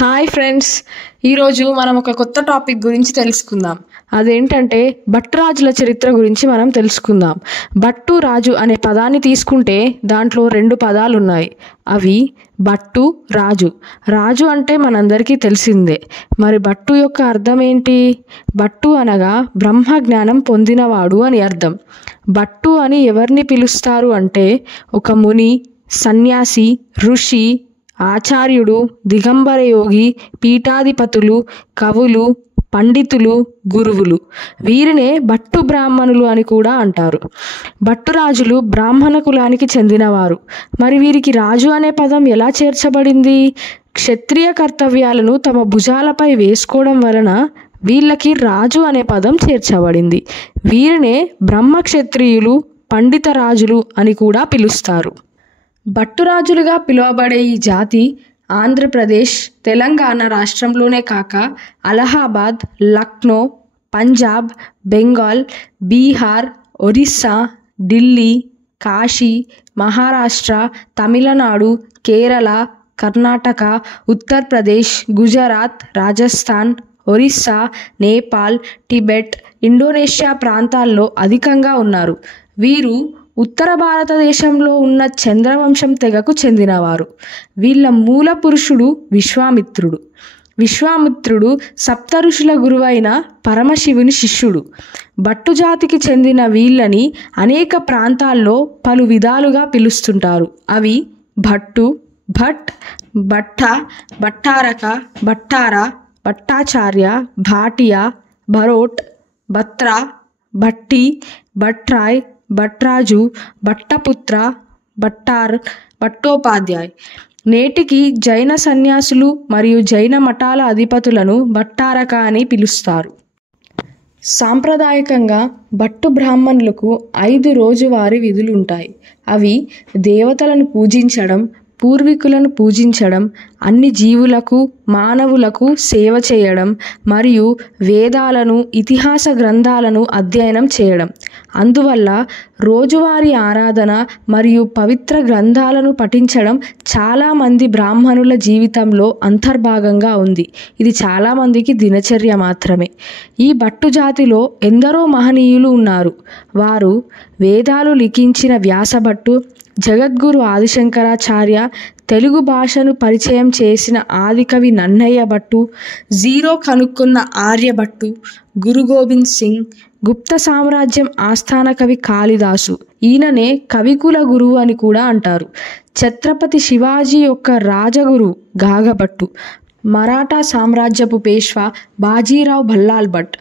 Hi friends, ఈరోజు మనం ఒక కొత్త టాపిక్ గురించి తెలుసుకుందాం. అదేంటంటే బట్టు రాజుల చరిత్ర గురించి మనం తెలుసుకుందాం. బట్టు రాజు అనే పదాన్ని తీసుకుంటే దాంట్లో రెండు పదాలు ఉన్నాయి. అవి బట్టు, రాజు. రాజు అంటే మనందరికీ తెలిసిందే. మరి బట్టు యొక్క అర్థం ఏంటి? బట్టు అనగా బ్రహ్మ జ్ఞానం పొందినవాడు అని అర్థం. బట్టు అని ఎవరిని పిలుస్తారు అంటే ఒక ముని, సన్యాసి, ఋషి, ఆచార్యుడు, దిగంబర యోగి, పీఠాధిపతులు, కవులు, పండితులు, గురువులు. వీరినే బట్టు బ్రాహ్మణులు అని కూడా అంటారు. బట్టు రాజులు బ్రాహ్మణ కులానికి చెందినవారు. మరి వీరికి రాజు అనే పదం ఎలా చేర్చబడింది? క్షత్రియ కర్తవ్యాలను తమ భుజాలపై వేసుకోవడం వలన వీళ్ళకి రాజు అనే పదం చేర్చబడింది. వీరినే బ్రహ్మక్షత్రియులు, పండిత రాజులు అని కూడా పిలుస్తారు. బట్టురాజులుగా పిలువబడే ఈ జాతి ఆంధ్రప్రదేశ్, తెలంగాణ రాష్ట్రంలోనే కాక అలహాబాద్, లక్నో, పంజాబ్, బెంగాల్, బీహార్, ఒరిస్సా, ఢిల్లీ, కాశీ, మహారాష్ట్ర, తమిళనాడు, కేరళ, కర్ణాటక, ఉత్తరప్రదేశ్, గుజరాత్, రాజస్థాన్, ఒరిస్సా, నేపాల్, టిబెట్, ఇండోనేషియా ప్రాంతాల్లో అధికంగా ఉన్నారు. వీరు ఉత్తర భారతదేశంలో ఉన్న చంద్రవంశం తెగకు చెందినవారు. వీళ్ళ మూల పురుషుడు విశ్వామిత్రుడు. విశ్వామిత్రుడు సప్త ఋషుల గురువైన పరమశివుని శిష్యుడు. బట్టు జాతికి చెందిన వీళ్ళని అనేక ప్రాంతాల్లో పలు విధాలుగా పిలుస్తుంటారు. అవి భట్టు, భట్, భట్ట, భట్టారక, భట్టార, భట్టాచార్య, భాటియా, భరోట్, బత్రా, భట్టి, భట్రాయ్, భట్రాజు, భట్టపుత్ర, భట్టార్, భట్టోపాధ్యాయ్. నేటికి జైన సన్యాసులు మరియు జైన మఠాల అధిపతులను భట్టారక అని పిలుస్తారు. సాంప్రదాయకంగా బట్టు బ్రాహ్మణులకు 5 రోజువారీ విధులుంటాయి. అవి దేవతలను పూజించడం, పూర్వీకులను పూజించడం, అన్ని జీవులకు, మానవులకు సేవ చేయడం మరియు వేదాలను, ఇతిహాస గ్రంథాలను అధ్యయనం చేయడం. అందువల్ల రోజువారీ ఆరాధన మరియు పవిత్ర గ్రంథాలను పఠించడం చాలామంది బ్రాహ్మణుల జీవితంలో అంతర్భాగంగా ఉంది. ఇది చాలామందికి దినచర్య మాత్రమే. ఈ బట్టు జాతిలో ఎందరో మహనీయులు ఉన్నారు. వారు వేదాలు లిఖించిన వ్యాసభట్టు, జగద్గురు ఆదిశంకరాచార్య, తెలుగు భాషను పరిచయం చేసిన ఆదికవి నన్నయ్య భట్టు, జీరో కనుక్కున్న ఆర్యభట్టు, గురు గోబింద్ సింగ్, గుప్త సామ్రాజ్యం ఆస్థాన కవి కాళిదాసు. ఈయననే కవికుల గురువు అని కూడా అంటారు. ఛత్రపతి శివాజీ యొక్క రాజగురు గాగభట్టు, మరాఠా సామ్రాజ్యపు పేష్వా బాజీరావు భల్లాల్ భట్,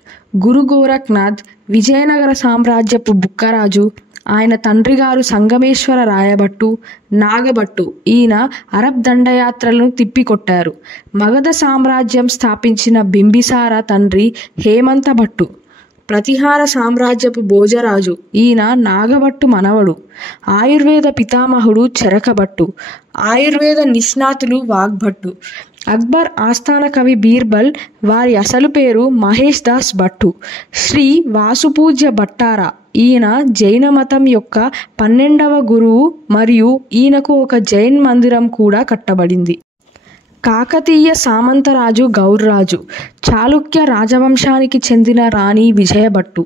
గురు గోరఖ్నాథ్, విజయనగర సామ్రాజ్యపు బుక్కరాజు, ఆయన తండ్రి గారు సంగమేశ్వర రాయభట్టు, నాగభట్టు. ఈయన అరబ్ దండయాత్రలను తిప్పికొట్టారు. మగధ సామ్రాజ్యం స్థాపించిన బింబిసార తండ్రి హేమంత భట్టు, ప్రతిహార సామ్రాజ్యపు భోజరాజు. ఈయన నాగభట్టు మనవడు. ఆయుర్వేద పితామహుడు చరకభట్టు, ఆయుర్వేద నిష్ణాతులు వాగ్భట్టు. అక్బర్ ఆస్థాన కవి బీర్బల్, వారి అసలు పేరు మహేష్ దాస్ భట్టు. శ్రీ వాసుపూజ్య భట్టారా, ఈయన జైన మతం యొక్క 12వ గురువు మరియు ఈయనకు ఒక జైన్ మందిరం కూడా కట్టబడింది. కాకతీయ సామంతరాజు గౌర్రాజు, చాళుక్య రాజవంశానికి చెందిన రాణి విజయభట్టు,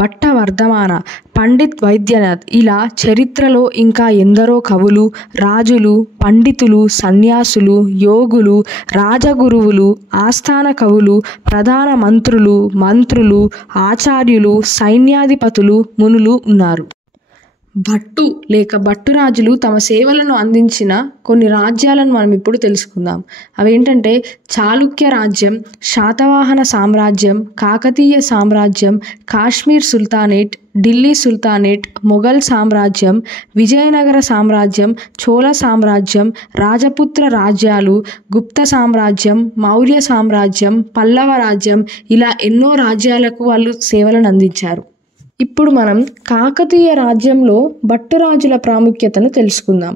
భట్ట వర్ధమాన, పండిత్ వైద్యనాథ్. ఇలా చరిత్రలో ఇంకా ఎందరో కవులు, రాజులు, పండితులు, సన్యాసులు, యోగులు, రాజగురువులు, ఆస్థాన కవులు, ప్రధాన మంత్రులు, ఆచార్యులు, సైన్యాధిపతులు, మునులు ఉన్నారు. భట్టు లేక భట్టురాజులు తమ సేవలను అందించిన కొన్ని రాజ్యాలను మనం ఇప్పుడు తెలుసుకుందాం. అవేంటంటే చాళుక్య రాజ్యం, శాతవాహన సామ్రాజ్యం, కాకతీయ సామ్రాజ్యం, కాశ్మీర్ సుల్తానేట్, ఢిల్లీ సుల్తానేట్, మొఘల్ సామ్రాజ్యం, విజయనగర సామ్రాజ్యం, చోళ సామ్రాజ్యం, రాజపుత్ర రాజ్యాలు, గుప్త సామ్రాజ్యం, మౌర్య సామ్రాజ్యం, పల్లవ రాజ్యం. ఇలా ఎన్నో రాజ్యాలకు వాళ్ళు సేవలను అందించారు. ఇప్పుడు మనం కాకతీయ రాజ్యంలో భట్టురాజుల ప్రాముఖ్యతను తెలుసుకుందాం.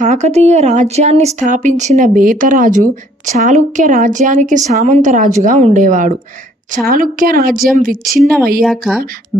కాకతీయ రాజ్యాన్ని స్థాపించిన బేతరాజు చాళుక్య రాజ్యానికి సామంతరాజుగా ఉండేవాడు. చాళుక్య రాజ్యం విచ్ఛిన్నమయ్యాక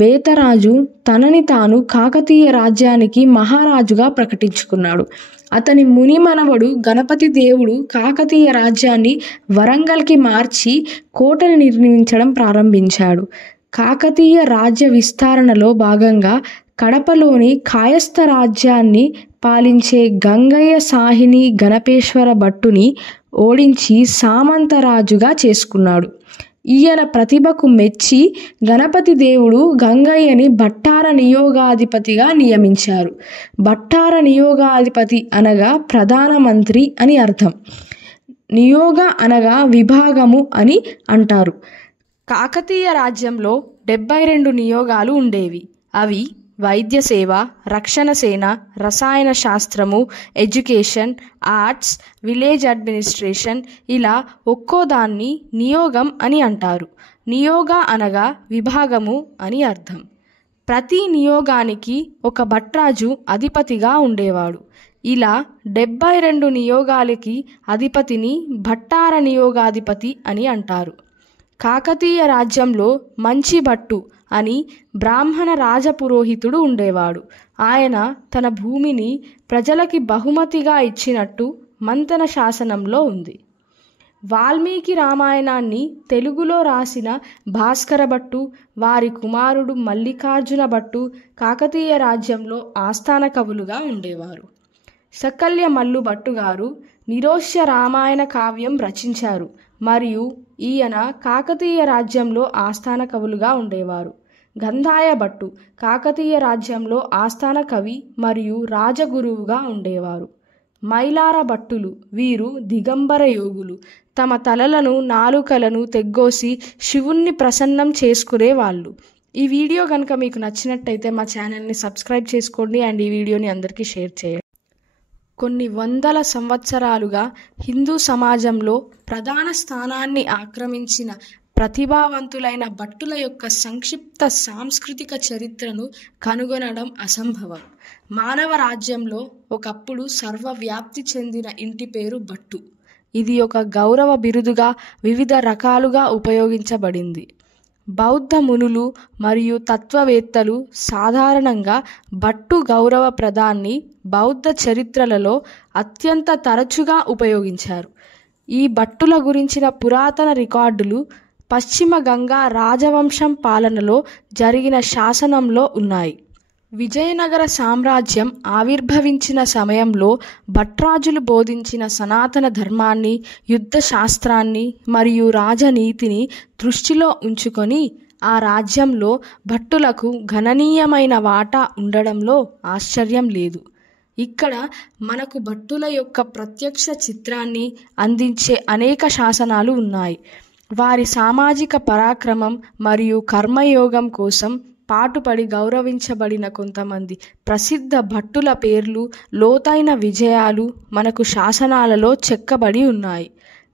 బేతరాజు తనని తాను కాకతీయ రాజ్యానికి మహారాజుగా ప్రకటించుకున్నాడు. అతని ముని మనవడు గణపతి దేవుడు కాకతీయ రాజ్యాన్ని వరంగల్కి మార్చి కోటని నిర్మించడం ప్రారంభించాడు. కాకతీయ రాజ్య విస్తరణలో భాగంగా కడపలోని కాయస్థ రాజ్యాన్ని పాలించే గంగయ్య సాహిని గణపేశ్వర భట్టుని ఓడించి సామంతరాజుగా చేసుకున్నాడు. ఈయన ప్రతిభకు మెచ్చి గణపతి దేవుడు గంగయ్యని భట్టార నియోగాధిపతిగా నియమించారు. భట్టార నియోగాధిపతి అనగా ప్రధానమంత్రి అని అర్థం. నియోగ అనగా విభాగము అని అంటారు. కాకతీయ రాజ్యంలో 72 నియోగాలు ఉండేవి. అవి వైద్య సేవ, రక్షణ సేన, రసాయన శాస్త్రము, ఎడ్యుకేషన్, ఆర్ట్స్, విలేజ్ అడ్మినిస్ట్రేషన్, ఇలా ఒక్కో దాన్ని నియోగం అని అంటారు. నియోగ అనగా విభాగము అని అర్థం. ప్రతి నియోగానికి ఒక భట్రాజు అధిపతిగా ఉండేవాడు. ఇలా 72 నియోగాలకి అధిపతిని భట్టార నియోగాధిపతి అని అంటారు. కాకతీయ రాజ్యంలో మంచి భట్టు అని బ్రాహ్మణ రాజపురోహితుడు ఉండేవాడు. ఆయన తన భూమిని ప్రజలకి బహుమతిగా ఇచ్చినట్టు మంతన శాసనంలో ఉంది. వాల్మీకి రామాయణాన్ని తెలుగులో రాసిన భాస్కర భట్టు, వారి కుమారుడు మల్లికార్జున భట్టు కాకతీయ రాజ్యంలో ఆస్థాన కవులుగా ఉండేవారు. సకల్య మల్లు భట్టు గారు నిరోష్య రామాయణ కావ్యం రచించారు మరియు ఈయన కాకతీయ రాజ్యంలో ఆస్థాన కవులుగా ఉండేవారు. గంధాయ భట్టు కాకతీయ రాజ్యంలో ఆస్థాన కవి మరియు రాజగురువుగా ఉండేవారు. మైలార భట్టులు వీరు దిగంబర యోగులు. తమ తలలను నాలుకలను తెగ్గోసి శివుణ్ణి ప్రసన్నం చేసుకునేవాళ్ళు. ఈ వీడియో కనుక మీకు నచ్చినట్టయితే మా ఛానల్ని సబ్స్క్రైబ్ చేసుకోండి అండ్ ఈ వీడియోని అందరికీ షేర్ చేయండి. కొన్ని వందల సంవత్సరాలుగా హిందూ సమాజంలో ప్రధాన స్థానాన్ని ఆక్రమించిన ప్రతిభావంతులైన భట్టుల యొక్క సంక్షిప్త సాంస్కృతిక చరిత్రను కనుగొనడం అసంభవం. మానవ రాజ్యంలో ఒకప్పుడు సర్వవ్యాప్తి చెందిన ఇంటి పేరు భట్టు. ఇది ఒక గౌరవ బిరుదుగా వివిధ రకాలుగా ఉపయోగించబడింది. బౌద్ధ మునులు మరియు తత్వవేత్తలు సాధారణంగా భట్టు గౌరవ ప్రదాన్ని బౌద్ధ చరిత్రలలో అత్యంత తరచుగా ఉపయోగించారు. ఈ భట్టుల గురించిన పురాతన రికార్డులు పశ్చిమ గంగా రాజవంశం పాలనలో జరిగిన శాసనంలో ఉన్నాయి. విజయనగర సామ్రాజ్యం ఆవిర్భవించిన సమయంలో భట్రాజులు బోధించిన సనాతన ధర్మాన్ని, యుద్ధ శాస్త్రాన్ని మరియు రాజనీతిని దృష్టిలో ఉంచుకొని ఆ రాజ్యంలో భట్టులకు గణనీయమైన వాటా ఉండడంలో ఆశ్చర్యం లేదు. ఇక్కడ మనకు భట్టుల యొక్క ప్రత్యక్ష చిత్రాన్ని అందించే అనేక శాసనాలు ఉన్నాయి. వారి సామాజిక పరాక్రమం మరియు కర్మయోగం కోసం పాటుపడి గౌరవించబడిన కొంతమంది ప్రసిద్ధ భట్టుల పేర్లు, లోతైన విజయాలు మనకు శాసనాలలో చెక్కబడి ఉన్నాయి.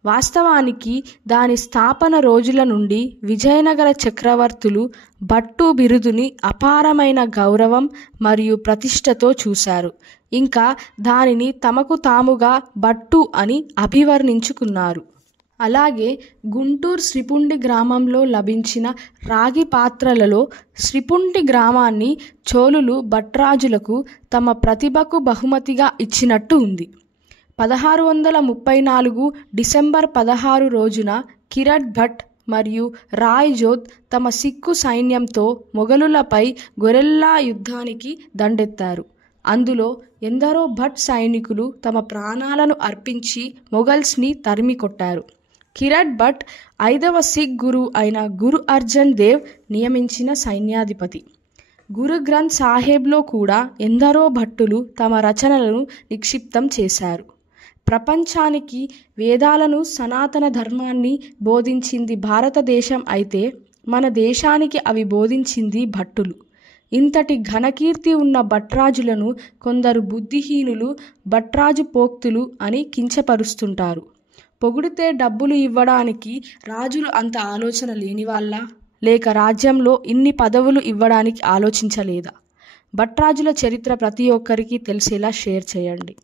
వాస్తవానికి దాని స్థాపన రోజుల నుండి విజయనగర చక్రవర్తులు భట్టు బిరుదుని అపారమైన గౌరవం మరియు ప్రతిష్టతో చూశారు. ఇంకా దానిని తమకు తాముగా భట్టు అని అభివర్ణించుకున్నారు. అలాగే గుంటూరు శ్రీపుండి గ్రామంలో లభించిన రాగి పాత్రలలో శ్రీపుండి గ్రామాన్ని చోళులు భట్రాజులకు తమ ప్రతిభకు బహుమతిగా ఇచ్చినట్టు ఉంది. 1634 డిసెంబర్ 16 రోజున కిరట్ భట్ మరియు రాయ్ జోత్ తమ సిక్కు సైన్యంతో మొఘలులపై గొరెల్లా యుద్ధానికి దండెత్తారు. అందులో ఎందరో భట్ సైనికులు తమ ప్రాణాలను అర్పించి మొఘల్స్ని తరిమి కొట్టారు. కిరట్ భట్ 5వ సిక్ గురువు అయిన గురు అర్జన్ దేవ్ నియమించిన సైన్యాధిపతి. గురు గ్రంథ్ సాహెబ్లో కూడా ఎందరో భట్టులు తమ రచనలను నిక్షిప్తం చేశారు. ప్రపంచానికి వేదాలను, సనాతన ధర్మాన్ని బోధించింది భారతదేశం అయితే మన దేశానికి అవి బోధించింది భట్టులు. ఇంతటి ఘనకీర్తి ఉన్న భట్రాజులను కొందరు బుద్ధిహీనులు భట్రాజు పోక్తులు అని కించపరుస్తుంటారు. పొగిడితే డబ్బులు ఇవ్వడానికి రాజులు అంత ఆలోచన లేనివాళ్ళ, లేక రాజ్యంలో ఇన్ని పదవులు ఇవ్వడానికి ఆలోచించలేదా? భట్రాజుల చరిత్ర ప్రతి ఒక్కరికి తెలిసేలా షేర్ చేయండి.